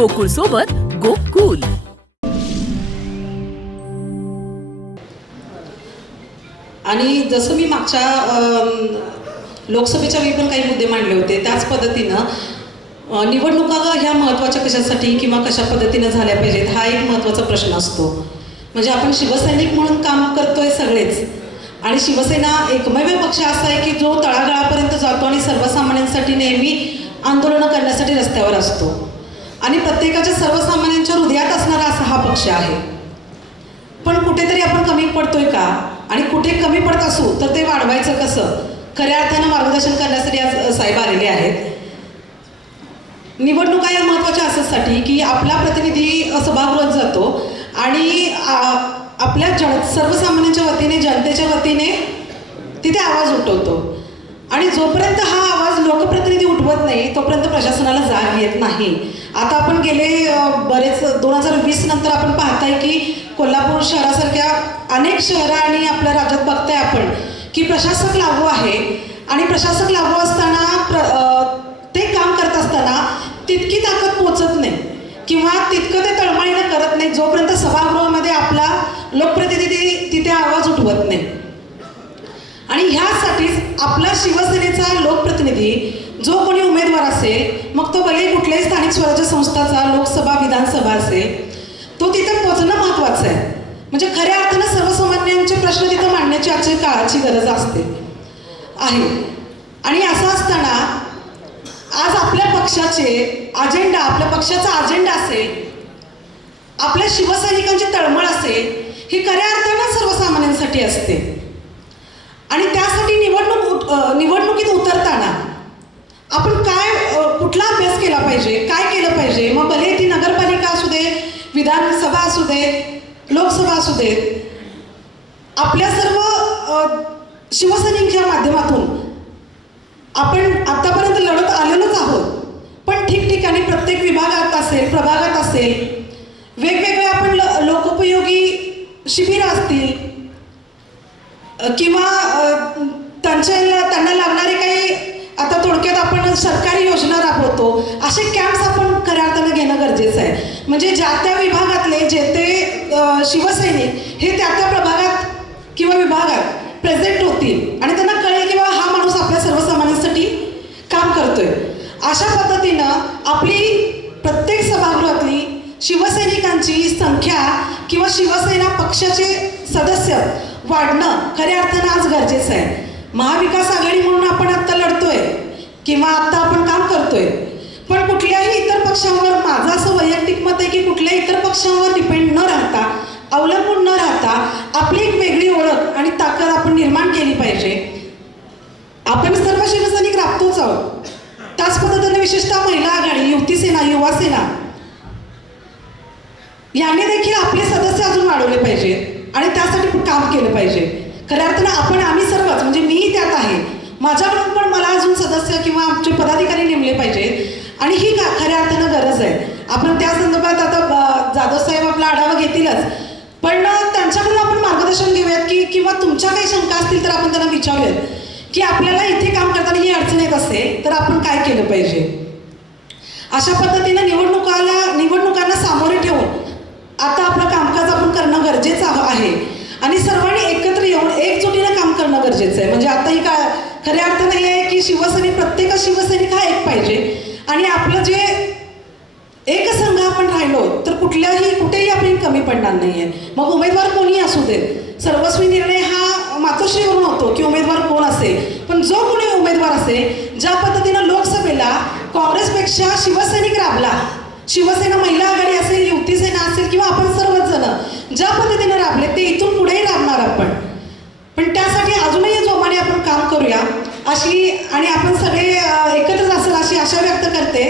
गोकुळ सोबत गोकुल. आणि जसं मी मागच्या लोकसभेच्या वेळी पण काही मुद्दे मांडले होते त्याच पद्धतीनं निवडणुका ह्या महत्त्वाच्या कशासाठी किंवा कशा पद्धतीनं झाल्या पाहिजेत हा एक महत्त्वाचा प्रश्न असतो. म्हणजे आपण शिवसैनिक म्हणून काम करतोय सगळेच आणि शिवसेना एकमेव पक्ष असा आहे की जो तळागाळापर्यंत जातो आणि सर्वसामान्यांसाठी नेहमी आंदोलनं करण्यासाठी रस्त्यावर असतो. आणि प्रत्येकाच्या सर्वसामान्यांच्या हृदयात असणारा असा हा पक्ष आहे. पण कुठेतरी आपण कमी पडतोय का? आणि कुठे कमी पडत असू तर ते वाढवायचं कसं? खऱ्या अर्थानं मार्गदर्शन करण्यासाठी आज साहेब आलेले आहेत. निवडणुका या महत्त्वाच्या अशासाठी की आपला प्रतिनिधी सभागृहात जातो आणि आपल्या जन सर्वसामान्यांच्या वतीने जनतेच्या वतीने तिथे आवाज उठवतो. आणि जोपर्यंत हा आवाज लोकप्रतिनिधी उठवत नाही तोपर्यंत प्रशासनाला जाग येत नाही. आता आपण गेले बरेच दोन हजार वीस नंतर आपण पाहताय की कोल्हापूर शहरासारख्या अनेक शहरं आणि आपल्या राज्यात बघताय आपण की प्रशासक लागू आहे. आणि प्रशासक लागू असताना प्र ते काम करत असताना तितकी ताकद पोचत नाही किंवा तितकं ते तळमळीनं करत नाही जोपर्यंत सभागृहामध्ये आपला लोकप्रतिनिधी तिथे आवाज उठवत नाही. आणि ह्यासाठीच आपला शिवसेनेचा लोकप्रतिनिधी जो कोणी उमेदवार असेल मग तो भले स्वराज्य संस्थाचा लोकसभा विधानसभा असेल तो तिथे पोचणं महत्त्वाचं आहे. म्हणजे खऱ्या अर्थानं सर्वसामान्यांचे प्रश्न तिथं मांडण्याची आजच्या काळाची गरज असते. आहे. आणि असं असताना आज आपल्या पक्षाचे अजेंडा आपल्या पक्षाचा अजेंडा असेल आपल्या शिवसैनिकांची तळमळ असेल ही खऱ्या अर्थानं सर्वसामान्यांसाठी असते. आणि त्यासाठी निवडणूक निवडणुकीत उतरताना आपण काय कुठला अभ्यास केला पाहिजे? मग भले ती नगरपालिका असू दे विधानसभा असू दे लोकसभा असू दे आपल्या सर्व शिवसैनिकच्या माध्यमातून आपण आतापर्यंत लढत आलेलोच आहोत. पण ठिकठिकाणी प्रत्येक विभागात असेल प्रभागात असेल वेगवेगळे आपण ल- लोकोपयोगी शिबिरं असतील किंवा त्यांच्या त्यांना लागणारे काही आता थोडक्यात आपण सरकारी योजना राबवतो असे कॅम्प्स आपण खऱ्या घेणं गरजेचं आहे. म्हणजे ज्या त्या विभागातले जे ते शिवसैनिक हे त्या त्या प्रभागात किंवा विभागात प्रेझेंट होतील. आणि त्यांना कळेल की बाबा हा माणूस आपल्या सर्वसामान्यांसाठी काम करतोय. अशा पद्धतीनं आपली प्रत्येक सभागृहातली शिवसैनिकांची संख्या किंवा शिवसेना पक्षाचे सदस्य वाढणं खऱ्या अर्थानं आज गरजेचं आहे. महाविकास आघाडी म्हणून आपण आत्ता लढतोय किंवा आत्ता आपण काम करतोय. पण कुठल्याही इतर पक्षांवर माझं असं वैयक्तिक मत आहे की कुठल्याही इतर पक्षांवर डिपेंड न राहता अवलंबून न राहता आपली एक वेगळी ओळख आणि ताकद आपण निर्माण केली पाहिजे. आपण सर्व शिवसैनिक राबतोच आहोत. त्याच पद्धतीने विशेषतः महिला आघाडी युवती सेना युवा सेना यांनी देखील आपले सदस्य अजून वाढवले पाहिजे आणि त्यासाठी काम केलं पाहिजे. खऱ्या अर्थानं आपण आम्ही सर्वच म्हणजे मीही त्यात आहे माझ्याकडून पण मला अजून सदस्य किंवा आमचे पदाधिकारी नेमले पाहिजेत. आणि ही का खऱ्या अर्थानं गरज आहे. आपण त्या संदर्भात आता ब- जाधव साहेब आपला आढावा घेतीलच. पण त्यांच्याकडून आपण मार्गदर्शन घेऊयात की किंवा तुमच्या काही शंका असतील तर आपण त्यांना विचारूयात. की आपल्याला इथे काम करताना ही अडचण येत असेल तर आपण काय केलं पाहिजे? अशा पद्धतीने निवडणुकाला निवडणुकांना सामोरे ठेवून आता आपलं कामकाज आपण करणं गरजेचं आह- आहे आणि सर्वांनी एकत्र येऊन एकजुटीनं काम करणं गरजेचं आहे म्हणजे आता ही का खऱ्या अर्थानं हे आहे की शिवसैनिक प्रत्येक शिवसैनिक हा एक पाहिजे. आणि आपलं जे एक संघ आपण राहिलो तर कुठल्याही कुठेही आपण कमी पडणार नाहीये. मग उमेदवार कोणी असू देत सर्वस्वी निर्णय हा मातोश्रीवरून होतो की उमेदवार कोण असेल. पण जो कोणी उमेदवार असेल ज्या पद्धतीनं लोकसभेला काँग्रेसपेक्षा शिवसैनिक राबला शिवसेना महिला आघाडी असेल युती सेना असेल किंवा आपण सर्वच जण ज्या पद्धतीने राबले ते इथून पुढेही राबणार आपण. पण त्यासाठी अजूनही जोमाने आपण काम करूया. अशी आणि आपण सगळे एकत्रच असेल अशी आशा व्यक्त करते.